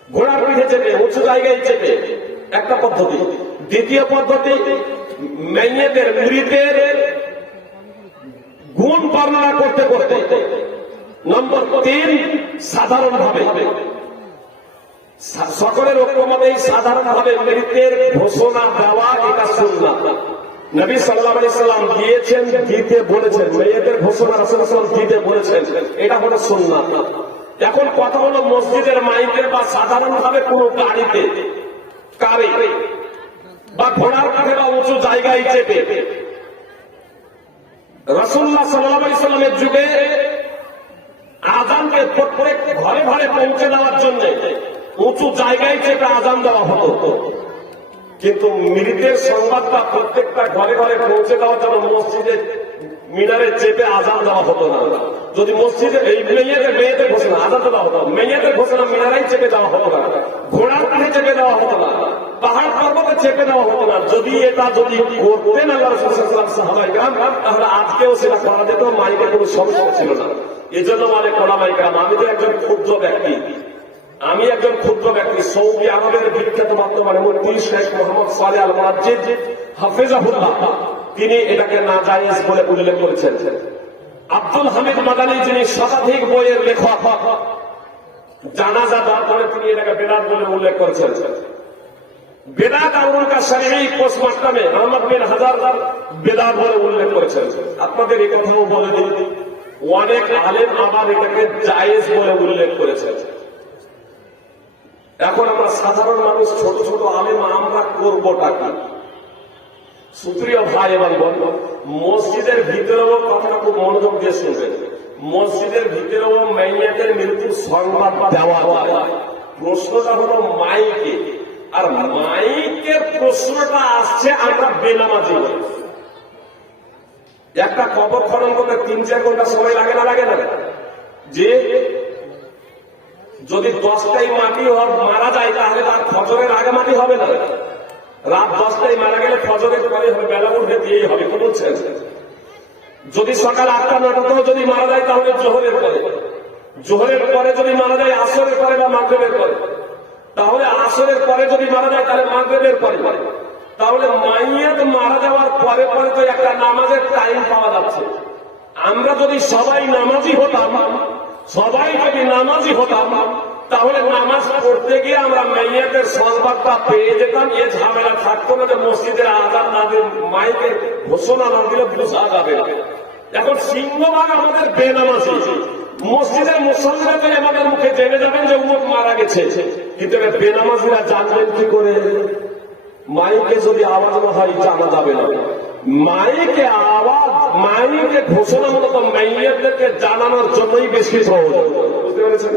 ঘোড়ার পিঠে চেপে উঁচু জায়গায় চেপে একটা পদ্ধতি। দ্বিতীয় পদ্ধতি, মেইয়েতের মৃতের গুণ বর্ণনা করতে করতে। নম্বর 3, সাধারণভাবে সকলের ঐক্যমতেই সাধারণভাবে মৃতের ঘোষণা দেওয়া, এটা সুন্নাত। নবী সাল্লাল্লাহু আলাইহি সাল্লাম দিয়েছেন, দিতে বলেছেন, মেয়েদের ঘোষণা রাসূল সাল্লাল্লাহু আলাইহি ওয়াসাল্লাম দিতে বলেছেন, এটা হলো সুন্নাত। এখন কথা হলো মসজিদের মাইকে বা সাধারণভাবে কোনো গাড়িতে, কারে বা ঘোড়ার কাছে বা উঁচু জায়গায় চেপে রাসূলুল্লাহ সাল্লাল্লাহু আলাইহি সাল্লামের যুগে আযানকে প্রত্যেক ঘরে ঘরে পৌঁছে দেওয়ার জন্য উঁচু জায়গায় চেপে আযান দেওয়া হতো। কিন্তু মৃতের সংবাদটা প্রত্যেকটা ঘরে ঘরে পৌঁছে দেওয়ার জন্য মসজিদে মিনারে চেপে আযান দেওয়া হতো না। যদি মসজিদে এই মেয়েদের ঘোষণা আযান দেওয়া হতো, মেয়েদের ঘোষণা মিনারাই চেপে দেওয়া হতো না, ঘোড়ার পিঠে চেপে দেওয়া হতো না, পাহাড় পর্বতে চেপে দেওয়া হতো না। যদি এটা যদি করতেন আল্লাহ রাসূল সাল্লাল্লাহু আলাইহি ওয়াসাল্লাম সাহাবায়ে কেরাম, তাহলে আজকেও সেটা করা যেত, মাইকে কোনো সমস্যা ছিল না। এজন্য অনেক ওলামায়ে কেরাম, আমি তো একজন ক্ষুদ্র ব্যক্তি, সৌদি আরবের বিখ্যাত বর্তমানে মুফতি শেখ মোহাম্মদ সালেহ আল মুআজ্জিদ হাফিজাহুল্লাহ, তিনি এটাকে নাজায়েজ বলে উল্লেখ করেছেন। আব্দুল হামিদ মাদানী, যিনি শতাধিক বইয়ের লেখক, জানাজা দেওয়ার পরে তিনি এটাকে বেদাত বলে উল্লেখ করেছেন। বেদাত আর উনকা শরঈ পোস্টমার্টমে আহমদ বিন হাজার বেদাত বলে উল্লেখ করেছেন। আপনাদের এই কথাও বলে দিন, অনেক আলেম আবার এটাকে জায়েজ বলে উল্লেখ করেছেন। এখন আমরা সাধারণ মানুষ, ছোট ছোট আলেম, আমরা করবোটা কি? সুপ্রিয় ভাই এবং বোন, মসজিদের ভিতরেও কথাটা খুব মনোযোগ দিয়ে শুনবেন, মসজিদের ভিতরেও মাইয়াতের মৃত্যুর সংবাদ দেওয়া হয়। প্রশ্নটা হলো মাইকে, আর মাইকের প্রশ্নটা আসছে আমরা বেনামাজি। একটা কবর খনন করতে 3-4 ঘন্টা সময় লাগে না? লাগে না? যে যদি 10টায় মাটি মারা যায় তাহলে তার ফজরের আগে মাটি হবে না, রাত 10টায় মারা গেলে ফজরের পরে হবে, বেলা উঠে দিয়েই হবে। কি বলছেন? যদি সকাল 8টা-9টাতেও যদি মারা যায় তাহলে জোহরের পরে, জোহরের পরে যদি মারা যায় আসরের পরে বা মাগরিবের পরে, তাহলে আসরের পরে যদি মারা যায় তাহলে মাগরিবের পরে। তাহলে মাইয়াত মারা যাওয়ার পরে পরে তো একটা নামাজের টাইম পাওয়া যাচ্ছে। আমরা যদি সবাই নামাজি হতাম, তাহলে নামাজ পড়তে গিয়ে আমরা মাইয়াতের সংবাদটা পেয়ে যেতাম, এ ঝামেলা থাকতো না যে মসজিদের আযান না দিয়ে মাইকে ঘোষণা না দিলে বোঝা যাবে। এখন সিংহভাগ আমাদের বেনামাজি, মসজিদের মুসল্লিরা তো আমাদের মুখে জেনে যাবেন যে উমুক মারা গেছে, কিন্তু বেনামাজিরা জানবেন কি করে? মাইকে যদি আওয়াজ না হয় জানা যাবে না। মাইকে আওয়াজ, মাইকে ঘোষণা মূলত মাইয়াতদেরকে জানানোর জন্যই বেশি প্রয়োজন, বুঝতে পেরেছেন?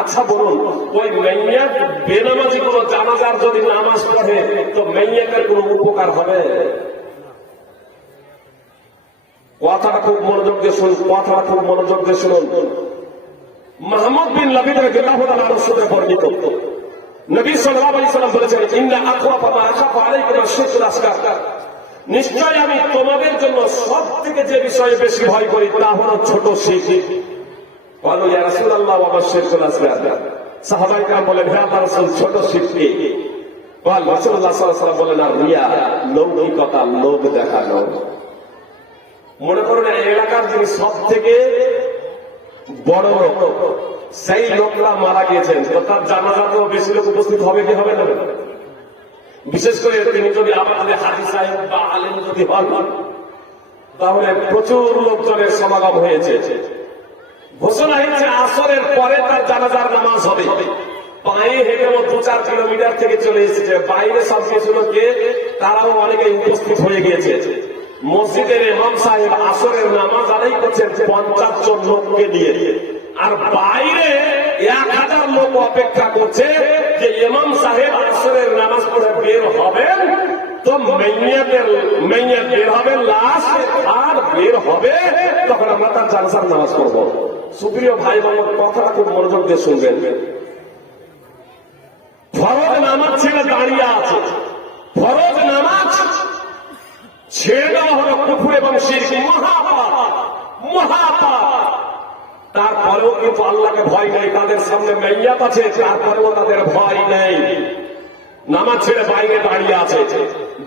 আচ্ছা বলুন, ওই মাইয়াত বেনামাজি কোন জানাজার যদি নামাজ পড়ে তো মাইয়াতের কোন উপকার হবে? কথাটা খুব মনোযোগ দিয়ে শুনুন, মুহাম্মদ বিন লাবিদ রাদিয়াল্লাহু তাআলা রাসূলের বর্ণিত, নবী সাল্লাল্লাহু আলাইহি ওয়াসাল্লাম বলেছেন, ইন্না আখওয়াফা মা আখাফু আলাইকুম আশ-শিরকুল আসগার, নিশ্চয় আমি তোমাদের জন্য সব থেকে যে বিষয়ে বেশি ভয় করি তা হলো ছোট শিরক। বলো ইয়া রাসূলুল্লাহ, ওয়া মা শিরকুল আসগার? সাহাবায়ে কেরাম বলেন, হে আল্লাহর রাসূল, ছোট শিরক কি? বল রাসূলুল্লাহ সাল্লাল্লাহু আলাইহি ওয়াসাল্লাম বলেন, আর রিয়া, লৌকিকতা, লোভ দেখানো। মনে করুন এলাকার যিনি সব থেকে বড় লোক, সেই লোকটা মারা গিয়েছেন, তো তার জানাজাতেও বেশি লোক উপস্থিত হবে কি হবে না? বিশেষ করে তিনি যদি আমাদের হাজী সাহেব বা আলেম যদি হন, তাহলে প্রচুর লোকজনের সমাগম হয়েছে। ঘোষণা হয়েছে আসরের পরে তার জানাজার নামাজ হবে। পায়ে হেঁটে 2-4 কিলোমিটার থেকে চলে এসেছে, বাইরে সব কিছু লোকে তারাও অনেকে উপস্থিত হয়ে গিয়েছে। মসজিদের ইমাম সাহেব আসরের নামাজ আদায় করছেন 50 জন লোককে নিয়ে, আর বাইরে 1000 লোক অপেক্ষা করছে যে ইমাম সাহেব আসরের নামাজ পড়ে বের হবেন, তো মেইয়াত বের হবে, লাশ আর বের হবে, তখন আমরা তার জানাজার নামাজ পড়ব। সুপ্রিয় ভাই বোন, কথাটা খুব মনোযোগ দিয়ে শুনবেন। ফরজ নামাজ ছেড়ে দাঁড়িয়ে আছে, ফরজ নামাজ ছেড়ে দেওয়া হলো কুফর এবং শিরক, মহাপাপ, মহাপাপ। তারপরেও কিন্তু আল্লাহকে ভয় নেই, তাদের সামনে মাইয়াত আছে, তারপরেও তাদের ভয় নেই। নামাজ ছেড়ে বাইরে দাঁড়িয়ে আছে,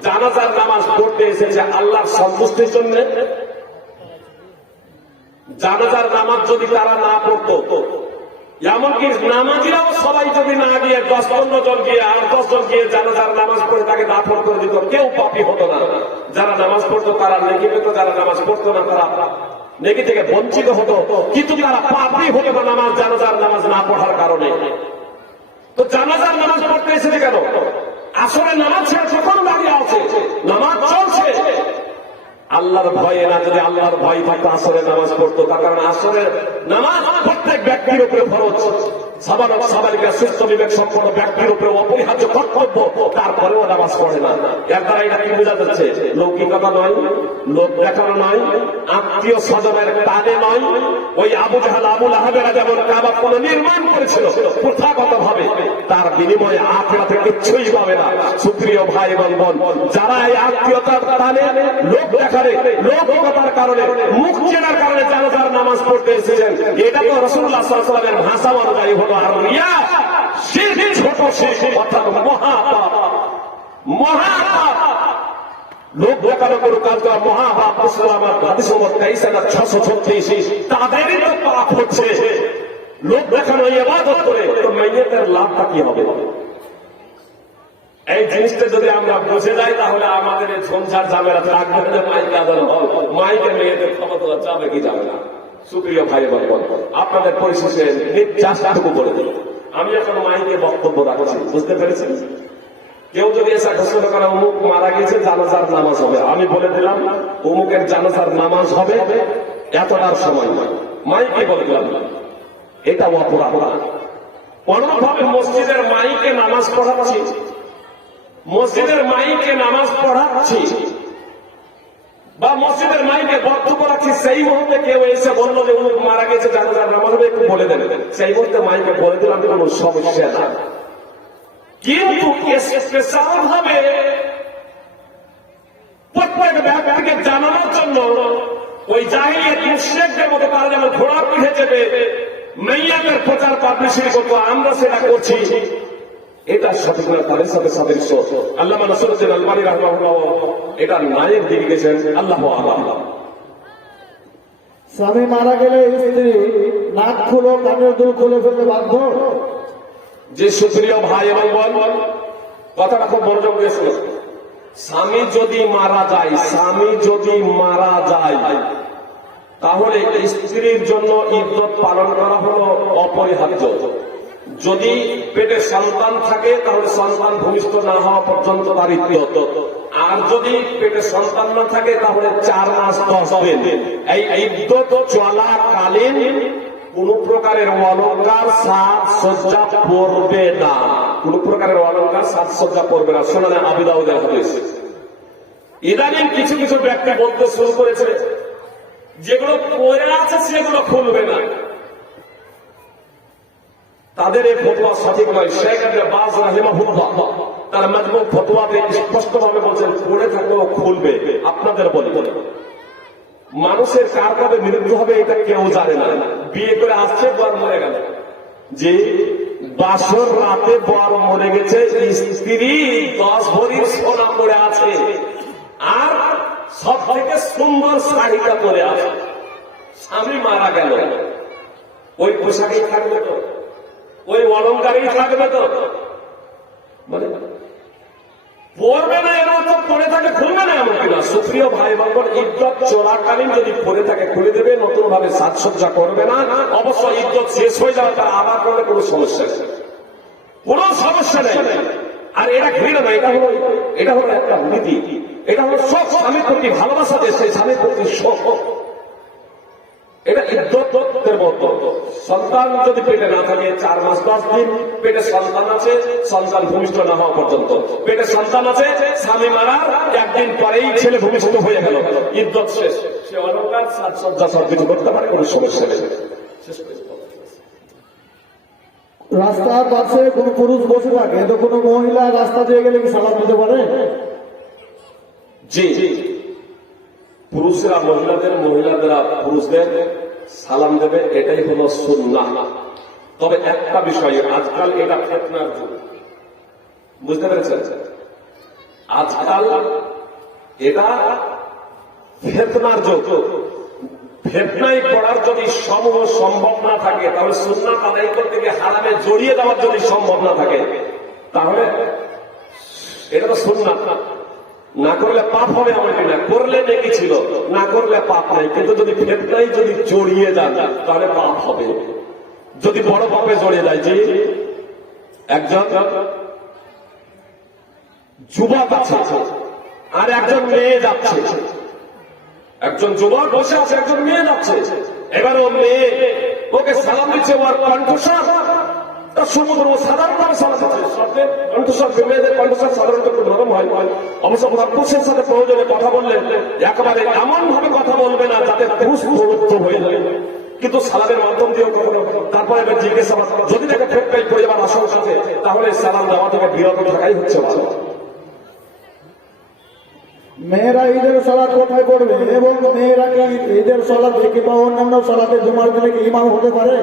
জানাজার নামাজ পড়তে এসেছে আল্লাহর সন্তুষ্টির জন্য। জানাজার নামাজ যদি তারা না পড়তো, এমনকি নামাজিরাও সবাই যদি না গিয়ে 10-15 জন গিয়ে 8-10 জন গিয়ে জানাজার নামাজ পড়ে তাকে দাফন করে দিত, কেউ পাপী হতো না। যারা নামাজ পড়তো তারা নেকি পেত, যারা নামাজ পড়তো না তারা নেকি থেকে বঞ্চিত হতো, কিন্তু তারা পাপী হতো না নামাজ, জানাজার নামাজ না পড়ার কারণে। তো জানাজার নামাজ পড়তে এসেছে কেন? আসলে নামাজ ছেড়ে কখন দাঁড়িয়ে আছে, নামাজ চলছে। আল্লাহর ভয়ে না, যদি আল্লাহর ভয় থাকতো আসরে নামাজ পড়তো। তার কারণ আসরের নামাজ প্রত্যেক ব্যক্তির উপরে ফরজ, সাবালক সাবালিকা সুস্থ বিবেক সম্পন্ন ব্যক্তির উপরে অপরিহার্য কর্তব্য, তারপরেও নামাজ পড়ে না। এর দ্বারা এটা কি বোঝা যাচ্ছে? লৌকিকতা নয়, লোক দেখানো নয়, আত্মীয় স্বজনের টানে নয়। ওই আবু জাহাল আবু লাহাবেরা যেমন কাবা কোন নির্মাণ করেছিল প্রথাগত ভাবে, তার বিনিময়ে আখিরাতে কিচ্ছুই পাবে না। সুপ্রিয় ভাই এবং বোন, যারা এই আত্মীয়তার টানে, লোক দেখারে, লৌকিকতার কারণে, মুখ চেনার কারণে জানাজার নামাজ পড়তে এসেছেন, এটা তো রাসূলুল্লাহ সাল্লাল্লাহু আলাইহি ওয়াসাল্লামের ভাষা অনুযায়ী হলো আর রিয়া, শিরক, ছোট শিরক, অর্থাৎ মহাপাপ, মহাপাপ। লোক দেখানো কোনো কাজ করা মহাপাপ। মুসলমান হাদিস নম্বর 23,636, তাদেরই তো পাপ হচ্ছে। লোক দেখানো ইবাদত করে, তো মাইয়াতের লাভটা কি হবে? এই জিনিসটা যদি আমরা বুঝে যাই, তাহলে আমাদের এই সংসার ঝামেলা থাকবে না। মাইকে আদান হল, মাইকে মেয়েদের ক্ষমা তোলা যাবে কি যাবে না? সুপ্রিয় ভাই বোন, আপনাদের পরিশেষে নির্যাসটুকু বলে দিই, আমি এখন মাইকে বক্তব্য রাখছি, বুঝতে পেরেছেন? কেউ যদি এসে ঘোষণা করে অমুক মারা গেছে, জানাজার নামাজ হবে, আমি বলে দিলাম অমুকের জানাজার নামাজ হবে এতটার সময়, মাইকে বলে দিলাম, এটা অপরাধ। অন্যভাবে মসজিদের মাইকে নামাজ পড়াচ্ছি, মসজিদের মাইকে নামাজ পড়াচ্ছি বা মসজিদের মাইকে বক্তব্য রাখছি, সেই মুহূর্তে কেউ এসে বললো যে অমুক মারা গেছে, জানাজার নামাজ হবে, একটু বলে দেন, সেই মুহূর্তে মাইকে বলে দিলাম, কোনো সমস্যা না। কিন্তু স্পেশাল ভাবে প্রত্যেক ব্যক্তিকে জানানোর জন্য ওই জাহিলিয়াত মুশরিকদের মতো তারা যেমন ঘোড়ার পিঠে চেপে মাইয়াতের প্রচার পাবলিসিটি করতো, আমরা সেটা করছি, এটা সঠিক না, তাদের সাথে সাদৃশ্য। আল্লামা নাসিরুদ্দিন আলবানী রাহিমাহুল্লাহ এটা নায়ের দিকে গেছেন, আল্লাহু আ'লাম। স্বামী মারা গেলে স্ত্রী নাক খুলো, কানের দুল খুলে ফেলতে বাধ্য। যে সুপ্রিয় ভাই এবং বোন, কথাটা খুব মনোযোগ দিয়ে শুনুন। স্বামী যদি মারা যায়, স্বামী যদি মারা যায়, তাহলে স্ত্রীর জন্য ইদ্যত পালন করা হলো অপরিহার্য। যদি পেটে সন্তান থাকে, তাহলে সন্তান ভূমিষ্ঠ না হওয়া পর্যন্ত তার ইদ্যত। আর যদি পেটে সন্তান না থাকে, তাহলে 4 মাস 10 দিন। এই ইদ্যত চলাকালীন কোন প্রকারের অলঙ্কার সাজসজ্জা পড়বে না, কোন প্রকারের অলঙ্কার সাজসজ্জা পড়বে না। সুনানে আবু দাউদের হাদিস। ইদানিং কিছু কিছু ব্যক্তি বলতে শুরু করেছে যেগুলো পরে আছে সেগুলো খুলবে না, তাদের এই ফতোয়া সঠিক নয়। শেখ ইবনে বাজ রাহিমাহুল্লাহ তার মাজমু ফতোয়াতে স্পষ্টভাবে বলছেন পড়ে থাকলেও খুলবে। আপনাদের বলি, মানুষের কার কবে মৃত্যু হবে এটা কেউ জানে না। বিয়ে করে আসছে, বর মরে গেল, যে বাসর রাতে বর মরে গেছে, স্ত্রী 10 ভরির সোনা পড়ে আছে, আর সব থেকে সুন্দর শাড়িটা পরে আছে। স্বামী মারা গেল, ওই পোশাকেই থাকবে তো, ওই অলঙ্কারেই থাকবে তো, মানে পড়বে না এরা তো পরে থাকে খুলবে না এমন কিনা। সুপ্রিয় ভাই বোন, ইদ্যত চলাকালীন যদি পরে থাকে খুলে দেবে, নতুন ভাবে সাজসজ্জা করবে না। অবশ্য ইদ্যত শেষ হয়ে যাবে তার আবার করলে কোনো সমস্যা নেই, কোনো সমস্যা নেই। আর এটা ঘৃণা না, এটা হলো একটা নীতি, এটা হলো শখ, স্বামীর প্রতি ভালোবাসা যে সেই স্বামীর প্রতি শখ, এটা ইদ্যতের মতো। সন্তান যদি পেটে না থাকে 4 মাস 10 দিন পেটে সন্তান আছে, সন্তান ভূমিষ্ঠ না হওয়া পর্যন্ত পেটে সন্তান আছে, স্বামী মারার একদিন পরেই ছেলে ভূমিষ্ঠ হয়ে গেল, ইদ্যত শেষ। সে অলঙ্কার সাজসজ্জা সব কিছু করতে পারে, কোনো সমস্যা নেই। রাস্তার পাশে কোন পুরুষ বসে থাকে তো কোনো মহিলা রাস্তা দিয়ে গেলে কি সালাম দিতে পারে? জি, পুরুষেরা মহিলাদের, মহিলাদেরা পুরুষদের সালাম দেবে, এটাই হলো সুন্নাহ। তবে একটা বিষয়, আজকাল এটা ফিতনার যুগ, বুঝতে পেরেছেন? আজকাল এটা ফিতনার যুগ। ফিতনায় পড়ার যদি সমূহ সম্ভব না থাকে, তাহলে সুন্নাত আদায় করতে গিয়ে হারামে জড়িয়ে যাওয়ার যদি সম্ভব না থাকে, তাহলে এটা তো সুন্নাত না করলে পাপ হবে এমনটি না, করলে নেকি ছিল, না করলে পাপ নাই। কিন্তু যদি ফিতনায় যদি জড়িয়ে যান তাহলে পাপ হবে, যদি বড় পাপে জড়িয়ে যায়। যে একজন যুবক আছে আর একজন মেয়ে যাচ্ছে, একজন যুবক বসে আছে, একজন মেয়ে যাচ্ছে, এবার ও মেয়ে ওকে সালাম দিচ্ছে, ওর কণ্ঠস্বর তার সমুদ্র সাধারণভাবে সালাম দিচ্ছে। কণ্ঠস্বর মেয়েদের কণ্ঠস্বর সাধারণত একটু নরম হয়, অবশ্য পুরুষের সাথে প্রয়োজনে কথা বললে একেবারে এমন ভাবে কথা বলবে না যাতে পুরুষ প্রবৃত্ত হয়ে যায়, কিন্তু সালামের মাধ্যম দিয়েও কথা বলবে। তারপরে এবার জিজ্ঞাসাবাদ, যদি তাকে ফেরকাই পড়ে যাবার আশঙ্কা আছে তাহলে সালাম দেওয়া থেকে বিরত থাকাই হচ্ছে ভালো। মেয়েরা ঈদের সালাত কোথায় পড়বে এবং মেয়েরা কি ঈদের সালাতে কিংবা অন্যান্য সালাতে জুমার দিনে কি ইমাম হতে পারে?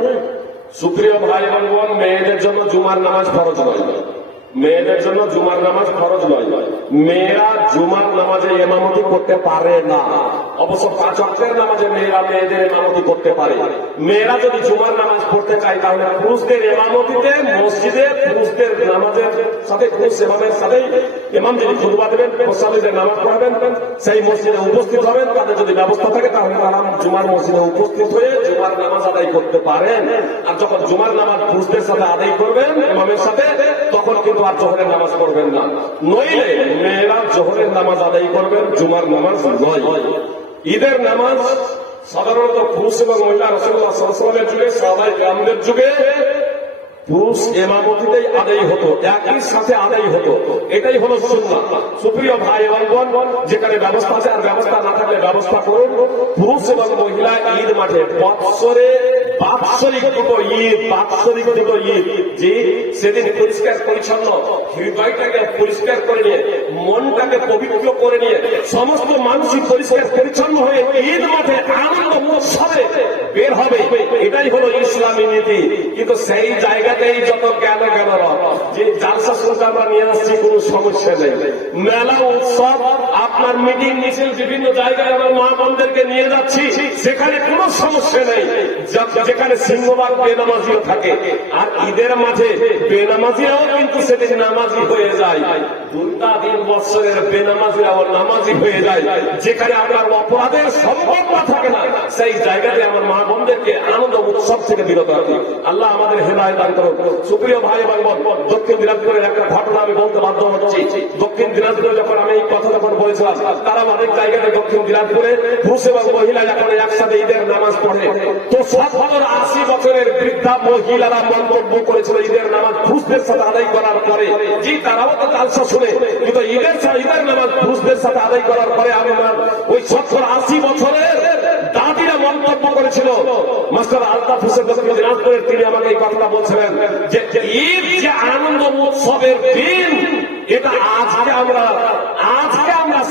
সুপ্রিয় ভাই বোন, মেয়েদের জন্য জুমার নামাজ ফরজ নয়, মেয়েদের জন্য জুমার নামাজ ফরজ নয়। মেয়েরা জুমার নামাজে ইমামতি করতে পারে না। অবশ্য 5 ওয়াক্তের নামাজে মেয়েরা মেয়েদের ইমামতি করতে পারে। মেয়েরা যদি জুমার নামাজ পড়তে চায় তাহলে পুরুষদের ইমামতিতে মসজিদে পুরুষদের নামাজের সাথে, পুরুষ ইমামের সাথে ইমাম যিনি খুতবা দেবেন, মুসাল্লিদের নামাজ পড়াবেন, সেই মসজিদে উপস্থিত হবেন। তাদের যদি ব্যবস্থা থাকে তাহলে তারা জুমার মসজিদে উপস্থিত হয়ে জুমার নামাজ আদায় করতে পারেন। আর যখন জুমার নামাজ পুরুষদের সাথে আদায় করবেন ইমামের সাথে, তখন কিন্তু আর জোহরের নামাজ পড়বেন না। নইলে মেয়েরা জোহরের নামাজ আদায় করবেন, জুমার নামাজ নয়। ঈদের নামাজ সাধারণত পুরুষ এবং মহিলা রাসূলুল্লাহ সাল্লাল্লাহু আলাইহি ওয়াসাল্লামের যুগে, সাহাবায়ে কেরামদের যুগে পুরুষ ইমামতিতেই আদায় হতো, একই সাথে আদায় হতো, এটাই হলো সুন্নাহ। সুপ্রিয় ভাই এবং বোন, যেখানে ব্যবস্থা আছে, আর ব্যবস্থা না থাকলে ব্যবস্থা করুন। পুরুষ এবং মহিলা ঈদ মাঠে বৎসরে বাৎসরিক দুটো ঈদ, বাৎসরিক দুটো ঈদ, যে সেদিন পরিষ্কার পরিচ্ছন্ন হৃদয়টাকে পরিষ্কার করে নিয়ে, মনটাকে পবিত্র করে নিয়ে সমস্ত মানুষই পরিষ্কার পরিচ্ছন্ন হয়ে ঈদ মাঠে আনন্দ উৎসবে বের হবে, এটাই হলো ইসলামী নীতি। কিন্তু সেই জায়গাতেই যত গেল যে জালসা শুনতে আমরা নিয়ে আসছি, কোনো সমস্যা নেই। মেলা উৎসব, আপনার মিটিং মিছিল বিভিন্ন জায়গায় আমার মা বোনদেরকে নিয়ে যাচ্ছি, সেখানে কোনো সমস্যা নেই, যেখানে সিংহভাগ বেনামাজিও থাকে। আর ঈদের মাঝে বেনামাজিরাও কিন্তু সেদিন নামাজি হয়ে যায়, 2টা দিন বৎসরের বেনামাজিরাও নামাজি হয়ে যায়। যেখানে আপনার অপরাধের সম্ভাবনা থাকে না, সেই জায়গাতে আমার মা বোনদেরকে আনন্দ উৎসব থেকে বিরত রাখি। আল্লাহ আমাদের হেদায়েত দান করুন। সুপ্রিয় ভাই এবং বোন, দক্ষিণ দিনাজপুরের একটা ঘটনা আমি বলতে বাধ্য হচ্ছি। দক্ষিণ দিনাজপুরে যখন আমি এই কথা যখন বলেছিলাম, তারা অনেক জায়গাতে দক্ষিণ দিনাজপুরে পুরুষ এবং মহিলা যখন একসাথে ঈদের নামাজ পড়ে, তো 80 বছরের বৃদ্ধা মহিলারা মন্তব্য করেছিল ঈদের নামাজ পুরুষদের সাথে আদায় করার পরে, জি তারাও তো জালসা শুনে, কিন্তু ঈদের নামাজ পুরুষদের সাথে আদায় করার পরে আমার ওই 80 বছরের দাদিরা মন্তব্য করেছিল। মাস্টার আলতাফ হোসেন দক্ষিণ দিনাজপুরের, তিনি আমাকে এই কথাটা বলছিলেন যে ঈদ যে আনন্দ উৎসবের দিন, এটা আজকে আমরা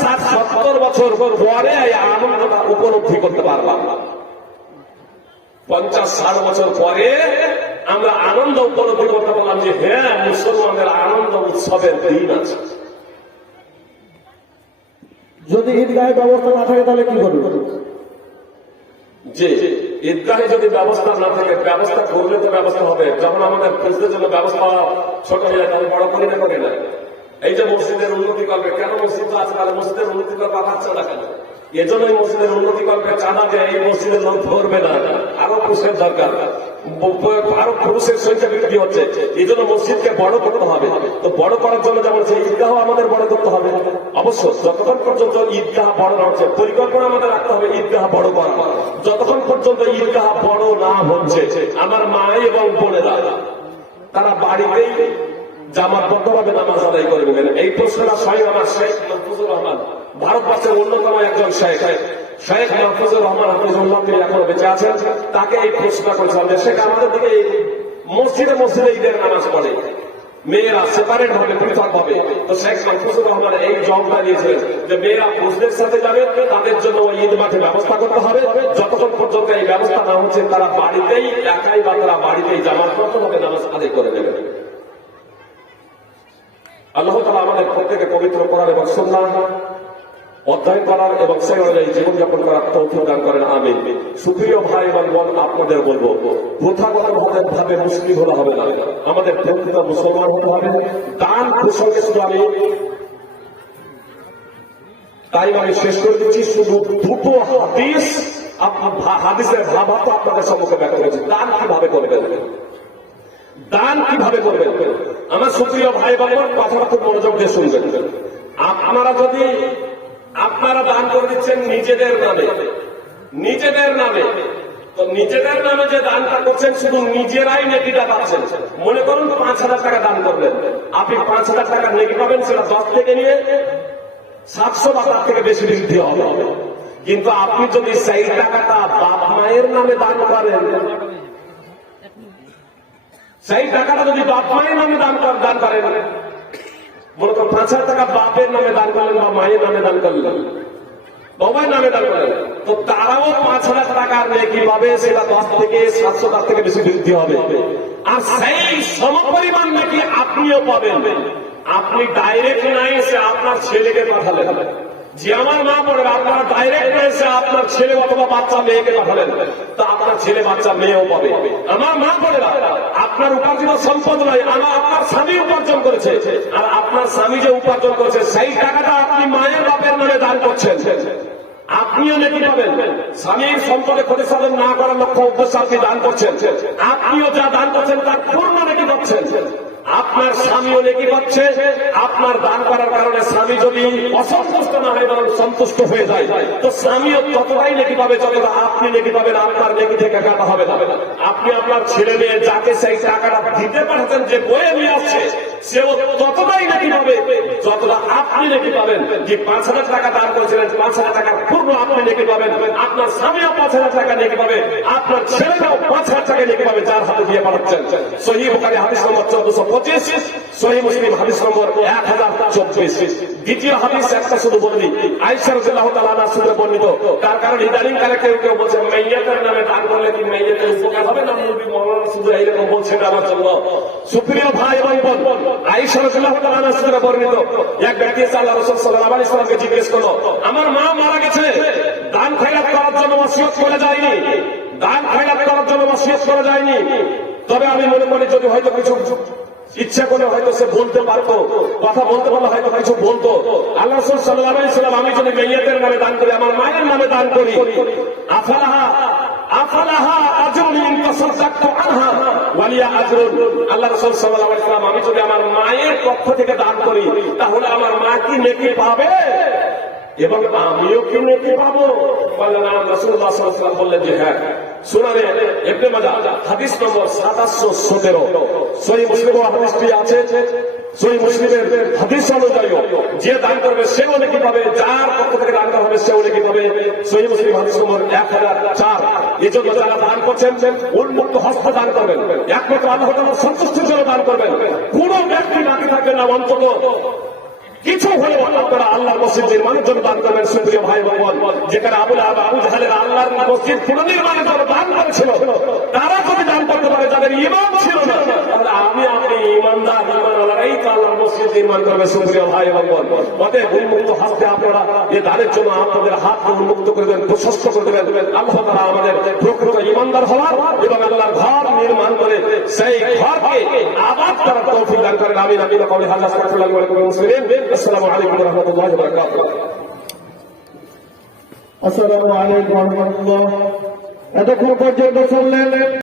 60-70 বছর পরে এই আনন্দটা উপলব্ধি করতে পারলাম। 50-60 বছর পরে আমরা আনন্দ উপলব্ধি করতে পারলাম যে হ্যাঁ, মুসলমানদের আনন্দ উৎসবের দিন আছে। যদি ঈদগাহের ব্যবস্থা না থাকে তাহলে কি করবে? যে ঈদগাহে যদি ব্যবস্থা না থাকে, ব্যবস্থা করলে তো ব্যবস্থা হবে। যখন আমাদের প্রশ্নের জন্য ব্যবস্থা ছোট হয়ে যায় তখন বড় করি না করে না। এই যে মসজিদের উন্নতি করবে, কেন মসজিদ আছে তাহলে মসজিদের উন্নতি করবে পাঠাচ্ছে না কেন? এজন্যই মসজিদের উন্নতি করবে, চাঁদা যে এই মসজিদের লোক ধরবে না, আরো পুরুষের দরকার, আরো পুরুষের সংখ্যা বৃদ্ধি হচ্ছে। এই জন্য মসজিদকে বড় করতে হবে। তো বড় করার জন্য যেমন সেই ঈদগাহ আমাদের বড় করতে হবে। অবশ্য যতক্ষণ পর্যন্ত ঈদগাহ বড় না হচ্ছে, পরিকল্পনা আমাদের রাখতে হবে ঈদগাহ বড় করা। যতক্ষণ পর্যন্ত ঈদগাহ বড় না হচ্ছে, আমার মা এবং বোনেরা তারা বাড়িতেই জামাতবদ্ধভাবে নামাজ আদায় করে নেবেন। এই প্রশ্নটা স্বয়ং আমার শেখ মাহফুজুর রহমান, ভারতবর্ষের অন্যতম একজন শেখ মাহফুজুর রহমান হাফিজুল্লাহ, তিনি এখনো বেঁচে আছেন। তাকে এই প্রশ্নটা করেছিলাম যে শেখ, আমাদের দিকে মসজিদে মসজিদে ঈদের নামাজ পড়ে, মেয়েরা সেপারেট হবে, পৃথক হবে। তো শেখ মাহফুজুর রহমান এই জবটা দিয়েছিলেন যে মেয়েরা পুরুষদের সাথে যাবে, তাদের জন্য ওই ঈদ মাঠে ব্যবস্থা করতে হবে। যতক্ষণ পর্যন্ত এই ব্যবস্থা না হচ্ছে তারা বাড়িতেই একাই বা তারা বাড়িতেই জামাতবদ্ধভাবে নামাজ আদায় করে নেবেন। আল্লাহ তাআলা আমাদের প্রত্যেকে পবিত্র কোরআন এবং সুন্নাহ অধ্যয়ন করার এবং সেই অনুযায়ী জীবনযাপন করার তৌফিক দান করেন, আমিন। সুপ্রিয় ভাই এবং বোন, আপনাদের বলবো, প্রথাগতভাবে মুসলিম হলে হবে না, আমাদের প্রকৃত মুসলমান হতে হবে। দান প্রসঙ্গে শুধু আমি শেষ করে দিচ্ছি, শুধু দুটো হাদিসের ভাবার্থ আপনাদের সম্মুখে ব্যক্ত করেছি। দান কিভাবে করবেন, দান কিভাবে করবেন? আমার সুপ্রিয় ভাই বোন, কথাটা খুব মনোযোগ দিয়ে শুনবেন। আপনারা দান করে দিচ্ছেন নিজেদের নামে, তো নিজেদের নামে যে দানটা করছেন শুধু নিজেরাই নেকিটা পাচ্ছেন। মনে করুন 5,000 টাকা দান করলেন, আপনি 5,000 টাকা নেকি পাবেন, সেটা 10 থেকে নিয়ে 700 বা তার থেকে বেশি বৃদ্ধি হবে। কিন্তু আপনি যদি সেই টাকাটা বাপ মায়ের নামে দান করেন, সেই টাকাটা যদি বাপ মায়ের নামে দান করেন, মনে করুন 5,000 টাকা বাপের নামে দান করলেন বা মায়ের নামে দান করলেন, বাবার নামে দান করলেন, তো তারাও 5,000 টাকার নেকি পাবে, সেটা 10 থেকে 700 তার থেকে বেশি বৃদ্ধি হবে। আর সেই সমপরিমাণ নেকি আপনিও পাবেন। আপনি ডাইরেক্ট না এসে আপনার ছেলেকে পাঠালেন, যে আমার মা পড়বে, আপনারা ডাইরেক্ট না এসে আপনার ছেলে অথবা বাচ্চা মেয়েকে পাঠালেন, তা আপনার ছেলে বাচ্চা মেয়েও পাবে। আমার মা পড়ে আপনার উপার্জিত সম্পদ নয়, আপনার স্বামী উপার্জন করেছে, আর আপনার স্বামী যে উপার্জন করেছে সেই টাকাটা আপনি মায়ের বাপের নামে দান করছেন, আপনিও নেকি পাবেন। স্বামীর সম্পদে ক্ষতি সাধন না করার লক্ষ্য উদ্দেশ্যে আপনি দান করছেন, আপনিও যা দান করছেন তার পূর্ণ নেকি পাচ্ছেন। আপনার স্বামীও নেকি পাচ্ছে। আপনার দান করার কারণে স্বামী যদি অসন্তুষ্ট না হয় বরং সন্তুষ্ট হয়ে যায়, তো স্বামীও ততটাই নেকি পাবে যতটা আপনি নেকি পাবেন। আপনার নেকি থেকে কাটা হবে না। আপনি আপনার ছেলে মেয়ে যাকে সেই টাকাটা দিতে পারছেন, যে বয়ে নিয়ে আসছে, সেও ততটাই নেকি পাবে যতটা আপনি নেকি পাবেন। যে 5,000 টাকা দান করেছিলেন, 5,000 টাকার পূর্ণ আপনি নেকি পাবেন। আপনার স্বামীও 5,000 টাকা নেকি পাবে, আপনার ছেলেটাও 5,000 টাকা নেকি পাবে, যার হাতে দিয়ে পাঠাচ্ছেন। সহিহ বুখারী হাদিস নম্বর 1425, সহিহ মুসলিম হাদিস নম্বর 1024। দ্বিতীয় হাদিস একটা শুধু বলে দিই, আয়েশা রাদিয়াল্লাহু তাআলা আনহা সূত্রে বর্ণিত। তার কারণ ইদানিং কালে কেউ বলছে মাইয়াতের নামে দান করলে কি মাইয়াতের উপকার হবে না? নবী মুহাম্মদ শুধু এইরকম বলছেন আমার জন্য। সুপ্রিয় ভাই এবং বোন, আয়েশা রাদিয়াল্লাহু তাআলা আনহা সূত্রে বর্ণিত, এক ব্যক্তি আল্লাহ রাসূল সাল্লাল্লাহু আলাইহি ওয়াসাল্লামকে জিজ্ঞেস করলো, আমার মা মারা গেছে, দান খয়রাত করার জন্য ওসিয়ত করে যায়নি, দান খয়রাত করার জন্য ওসিয়ত করে যায়নি, তবে আমি মনে করি যদি হয়তো কিছু ইচ্ছা করে হয়তো সে বলতে পারতো, কথা বলতে পারলে হয়তো কিছু বলতো। আল্লাহ রাসূল সাল্লাল্লাহু আলাইহি ওয়াসাল্লাম, আমি যদি মাইয়াতের নামে দান করি, আমার মায়ের নামে দান করি, আফালাহা আজরুন ইন তাসাদদাকতু আনহা ওয়ালিয়া আজরুন। আল্লাহ রাসূল সাল্লাল্লাহু আলাইহি ওয়াসাল্লাম, আমি যদি আমার মায়ের পক্ষ থেকে দান করি, তাহলে আমার মা কি নেকি পাবে এবং আমিও কি নেকি পাবো? বললেন রাসূলুল্লাহ সাল্লাল্লাহু আলাইহি ওয়াসাল্লাম বললেন যে হ্যাঁ। সুনানে ইবনে মাজাহ হাদিস নম্বর 2717, সহিহ মুসলিমে হাদিসটি আছে। সহিহ মুসলিমের হাদিস অনুযায়ী যে দান করবে সেও নেকি পাবে, যার পক্ষ থেকে দান করা হবে সেও নেকি পাবে। সহিহ মুসলিম হাদিস নম্বর 1004। এজন্য যারা দান করছেন উন্মুক্ত হস্তে দান করবেন, একমাত্র আল্লাহ তাআলার সন্তুষ্টির জন্য দান করবেন। কোন ব্যক্তি বাকি থাকবেন না, অন্তত কিছু হলেও আপনারা আল্লাহর মসজিদ নির্মাণের জন্য দান করবেন। সুপ্রিয় ভাই বোন, যেখানে আবু জাহেলের আল্লাহর মসজিদ পুনর্নির্মাণের জন্য দান করেছিল, তারা যদি দান করতে পারে, যাদের ইমাম ছিল না, তাহলে আপনি ইমানদার ইমানওয়ালারাই তো আল্লাহর মসজিদ নির্মাণ করবে। সুপ্রিয় ভাই এবং বোন, অতএব উন্মুক্ত হাতে আপনারা এই দানের জন্য আপনাদের হাত উন্মুক্ত করে দেবেন, প্রশস্ত করে দেবেন। আল্লাহ তাআলা আমাদের প্রকৃত ঈমানদার হওয়ার এবং আল্লাহর ঘর নির্মাণ করে সেই ঘরকে আবাদ করার তৌফিক দান করেন। আমিন আমিন। কওলি হাযা আস্তাগফিরুল্লাহ ওয়া লাকুম মুসলিমিন। আসসালামু আলাইকুম ওয়া রাহমাতুল্লাহি ওয়া বারাকাতুহু। আসসালামু আলাইকুম ওয়া রাহমাতুল্লাহ। এতক্ষণ পর্যন্ত শুনলেন